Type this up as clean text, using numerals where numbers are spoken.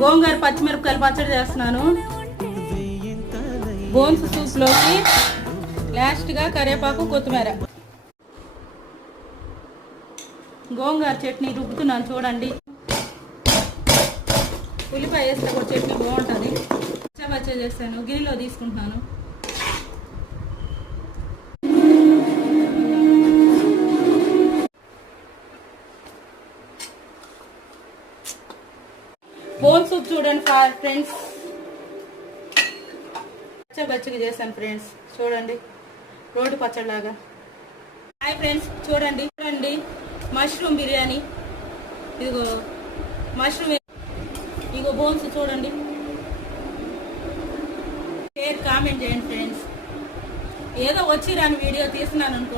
గోంగూర పచ్చిమిరపకాయలు పచ్చడి చేస్తున్నాను. బోన్స్ సూప్లోకి లాస్ట్గా కరివేపాకు కొత్తిమీర. గోంగూర చట్నీ రుబ్బుతున్నాను చూడండి. ఉల్లిపాయ వేస్తే ఒక చట్నీ బాగుంటుంది. పచ్చ చేస్తాను, గిన్నెలో తీసుకుంటున్నాను. బోన్ సూప్ చూడండి ఫ్రెండ్స్, పచ్చగా చేశాను ఫ్రెండ్స్ చూడండి, రోడ్డు పచ్చడిలాగా. హాయ్ ఫ్రెండ్స్ చూడండి మష్రూమ్ బిర్యానీ. ఇదిగో మష్రూమ్, ఇగో బోన్స్ చూడండి. షేర్ కామెంట్ చేయండి ఫ్రెండ్స్. ఏదో వచ్చి రాని వీడియో తీస్తున్నాను అనుకో.